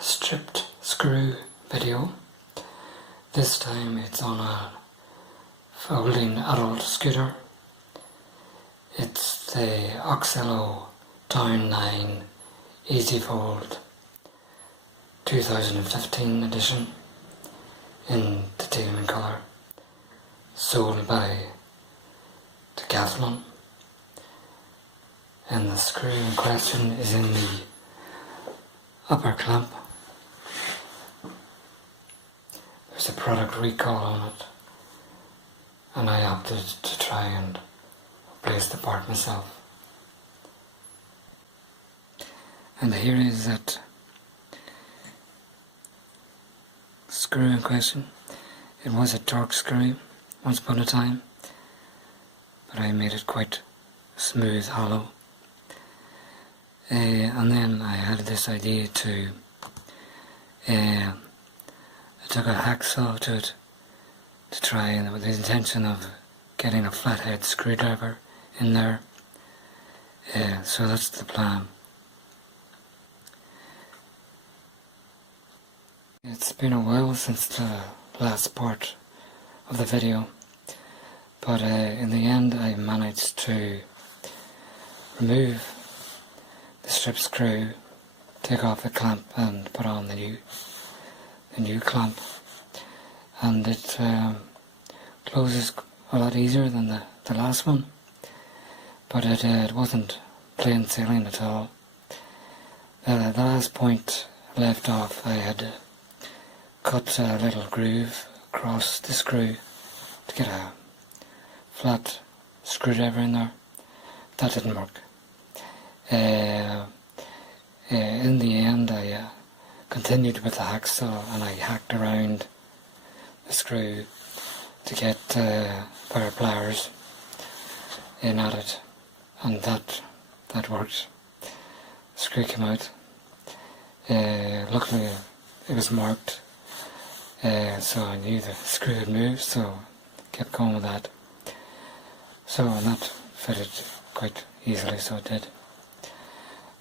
stripped screw video. This time it's on a folding adult scooter. It's the Oxelo Town 9 Easy Fold 2015 edition in titanium colour, sold by Decathlon, and the screw in question is in the upper clamp. There's a product recall on it, and I opted to try and replace the part myself. And here is that screw in question. It was a torque screw once upon a time, but I made it quite smooth, hollow. And then I had this idea to, I took a hacksaw to it to try, and with the intention of getting a flathead screwdriver in there. So that's the plan. It's been a while since the last part of the video, but in the end I managed to remove the strip screw, take off the clamp and put on the new clamp, and it closes a lot easier than the last one, but it wasn't plain sailing at all. The last point left off, I had cut a little groove across the screw to get a flat screwdriver in there. That didn't work. In the end I continued with the hacksaw, and I hacked around the screw to get a pair of pliers in at it, and that worked. The screw came out. Luckily it was marked, so I knew the screw had moved, so kept going with that. And that fitted quite easily, so it did.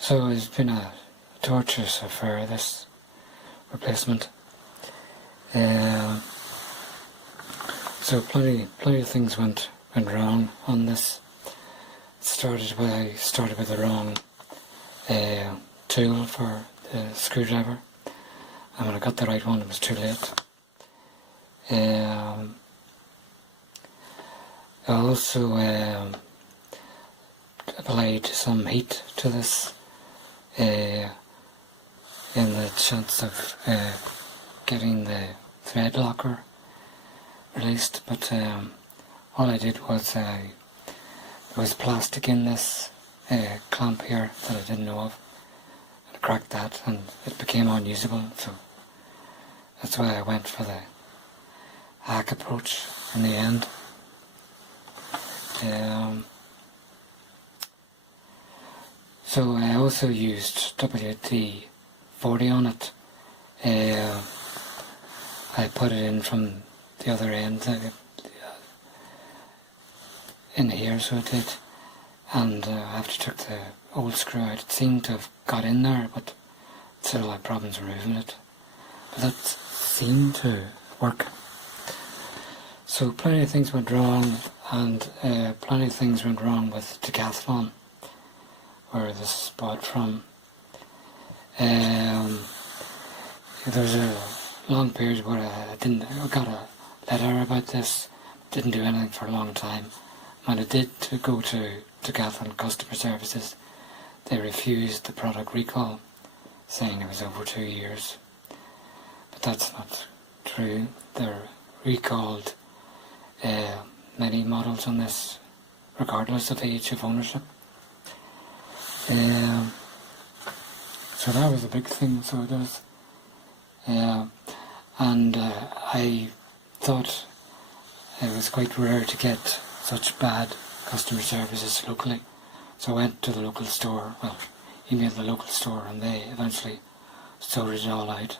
So it's been a torturous affair, this replacement. So plenty of things went wrong on this. I started with the wrong tool for the screwdriver, and when I got the right one it was too late. I also applied some heat to this in the chance of getting the thread locker released, but all I did was there was plastic in this clamp here that I didn't know of, and I cracked that and it became unusable, so that's why I went for the hack approach in the end. So I also used WD-40 on it. I put it in from the other end in here, so it did, and after I took the old screw out, it seemed to have got in there, but still I had problems removing it. But that seemed to work. So plenty of things went wrong, and plenty of things went wrong with Decathlon, where this is bought from. There's a long period where I got a letter about this, didn't do anything for a long time. When I did go to Decathlon customer services, they refused the product recall, saying it was over 2 years. But that's not true. They're recalled many models on this, regardless of age of ownership. So that was a big thing, so it was. And I thought it was quite rare to get such bad customer services locally, so I went to the local store, emailed the local store, and they eventually sorted it all out.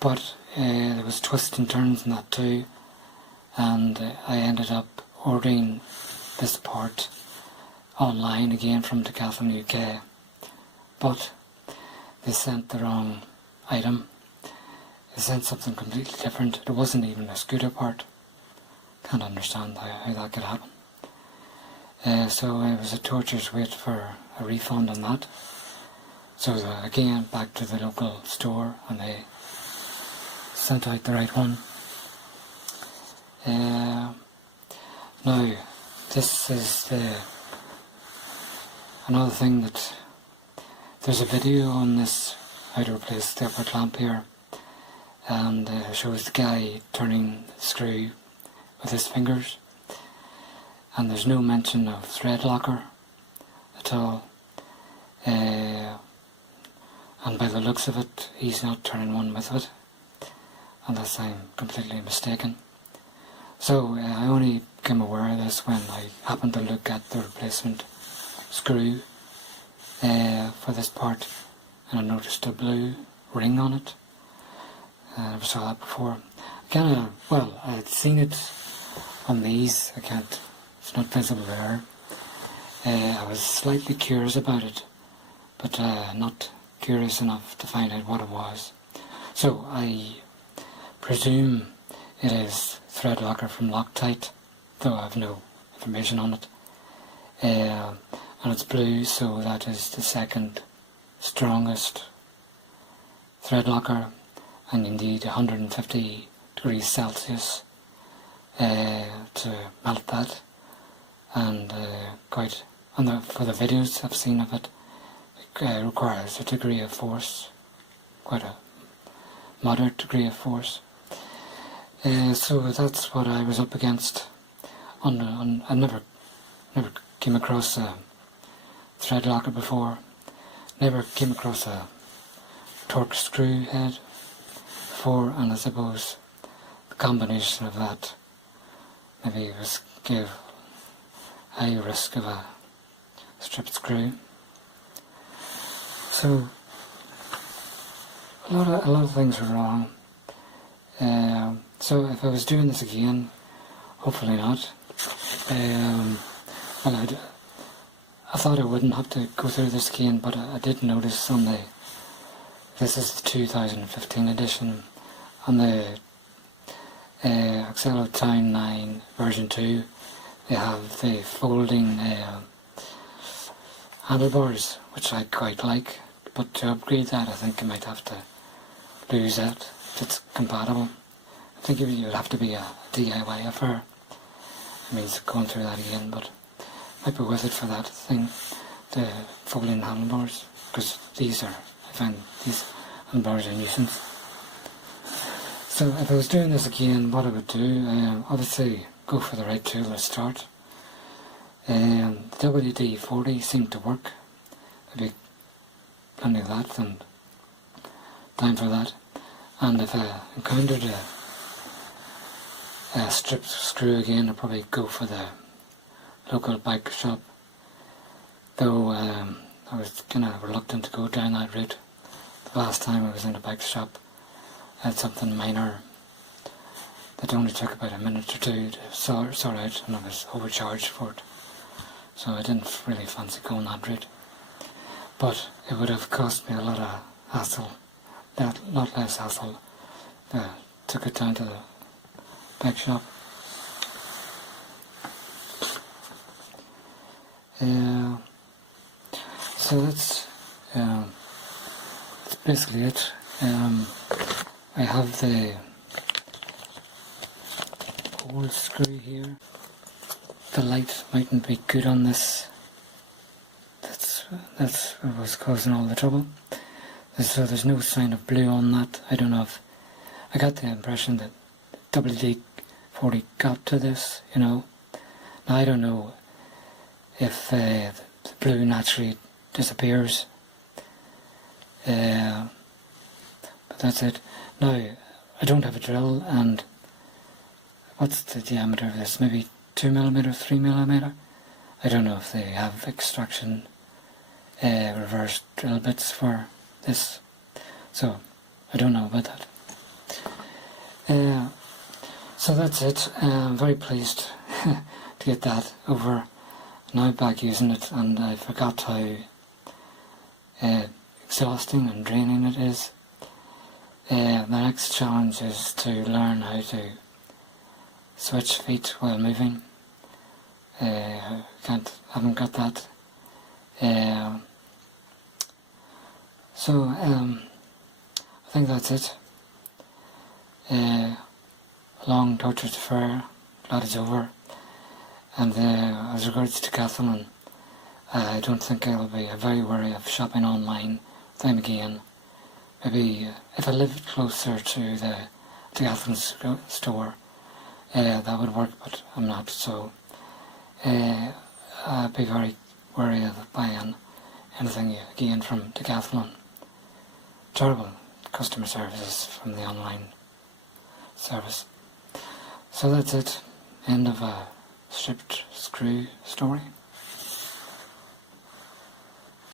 But there was twists and turns in that too, and I ended up ordering this part online again from Decathlon UK. But they sent the wrong item. They sent something completely different. It wasn't even a scooter part. Can't understand how that could happen. So it was a torturous wait for a refund on that. So again, back to the local store, and they sent out the right one. Now, this is another thing that there's a video on this, how to replace the upper clamp here, and shows the guy turning the screw with his fingers, and there's no mention of thread locker at all, and by the looks of it, he's not turning one with it, unless I'm completely mistaken. So I only became aware of this when I happened to look at the replacement screw for this part, and I noticed a blue ring on it. I never saw that before. I had seen it on these. It's not visible there. I was slightly curious about it, but not curious enough to find out what it was. So I presume it is thread locker from Loctite, though I have no information on it. And it's blue, so that is the second strongest thread locker, and indeed 150 degrees Celsius to melt that. And for the videos I've seen of it, it requires a degree of force, quite a moderate degree of force. So that's what I was up against. I never came across a thread locker before. Never came across a torque screw head before, and I suppose the combination of that maybe gave high risk of a stripped screw. So a lot of things were wrong. So if I was doing this again, hopefully not. I thought I wouldn't have to go through this again, but I did notice this is the 2015 edition, on the Oxelo Town 9 version 2, they have the folding handlebars, which I quite like, but to upgrade that I think I might have to lose that if it's compatible. I think it would have to be a DIY affair. It means going through that again, but might be worth it for that thing, the folding handlebars, because I find these handlebars a nuisance. So if I was doing this again, what I would do, obviously go for the right tool to start. The WD-40 seemed to work. There'd be plenty of that and time for that. And if I encountered a stripped screw again, I'd probably go for the local bike shop, though I was kind of reluctant to go down that route. The last time I was in a bike shop, I had something minor that only took about a minute or two to sort out, and I was overcharged for it, so I didn't really fancy going that route. But it would have cost me a lot of hassle, a lot less hassle. Took it down to the bike shop. So that's basically it. I have the old screw here. The light mightn't be good on this. That's what was causing all the trouble. So there's no sign of blue on that. I don't know if I got the impression that WD-40 got to this, Now I don't know if the blue naturally disappears. But that's it. Now, I don't have a drill, and what's the diameter of this? Maybe 2mm, 3mm? I don't know if they have extraction reverse drill bits for this, so I don't know about that. So that's it. I'm very pleased to get that over. Now back using it, and I forgot how exhausting and draining it is. The next challenge is to learn how to switch feet while moving. Haven't got that. I think that's it. Long tortured affair, glad it's over. And as regards to Decathlon, I don't think I'll be very wary of shopping online with them again. Maybe if I lived closer to the Decathlon store, that would work, but I'm not, so I'd be very wary of buying anything again from Decathlon. Terrible customer services from the online service. So that's it. End of a stripped screw story.